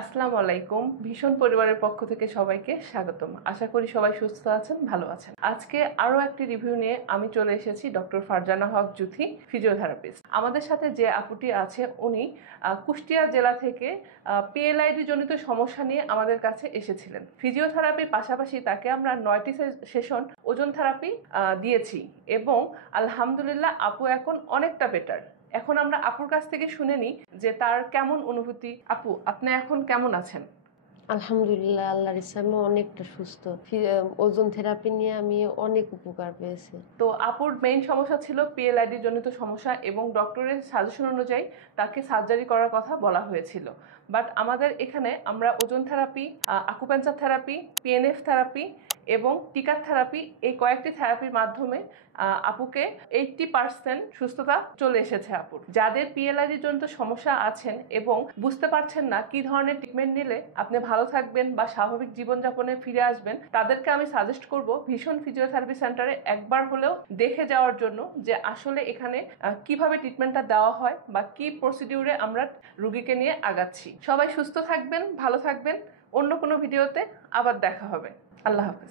আসসালামু আলাইকুম। ভীষণ পরিবারের পক্ষ থেকে সবাইকে স্বাগতম। আশা করি সবাই সুস্থ আছেন, ভালো আছেন। আজকে আরো একটি রিভিউ নিয়ে আমি চলে এসেছি, ডক্টর ফারজানা হক জুথি, ফিজিওথেরাপিস্ট। আমাদের সাথে যে আপুটি আছে উনি কুষ্টিয়া জেলা থেকে পিএলআইডি জনিত সমস্যা নিয়ে আমাদের কাছে এসেছিলেন। ফিজিওথেরাপির পাশাপাশি তাকে আমরা 9টি সেশন ওজন থেরাপি দিয়েছি এবং আলহামদুলিল্লাহ আপু এখন অনেকটা বেটার। এখন আমরা আপুর কাছ থেকে শুনে নিই যে তার কেমন অনুভূতি। আপু, আপনি এখন কেমন আছেন? আলহামদুলিল্লাহ, আল্লাহর ইচ্ছা আমি অনেকটা সুস্থ। ওজন থেরাপি নিয়ে আমি অনেক উপকার পেয়েছি। তো আপুর মেইন সমস্যা ছিল পিএলআইডি জনিত সমস্যা এবং ডক্টরের সাজেশন অনুযায়ী তাকে সার্জারি করার কথা বলা হয়েছিল। বাট আমাদের এখানে আমরা ওজন therapy, acupuncture therapy, PNF therapy এবং টিকার থেরাপি, এই কয়েকটি থেরাপির মাধ্যমে আপুকে 80% সুস্থতা চলে এসেছে আপুর। যাদের পিএলআইডি জনিত সমস্যা আছেন এবং বুঝতে পারছেন না কি ধরনের ট্রিটমেন্ট নিলে আপনি ভালো থাকবেন বা স্বাভাবিক জীবনযাপনে ফিরে আসবেন, তাদেরকে আমি সাজেস্ট করব ভিশন ফিজিওথেরাপি সেন্টারে একবার হলেও দেখে যাওয়ার জন্য, যে আসলে এখানে কিভাবে ট্রিটমেন্টটা দেওয়া হয় বা কি প্রসিডিউরে আমরা রুগীকে নিয়ে আগাচ্ছি। সবাই সুস্থ থাকবেন, ভালো থাকবেন। অন্য কোনো ভিডিওতে আবার দেখা হবে। আল্লাহ হাফেজ।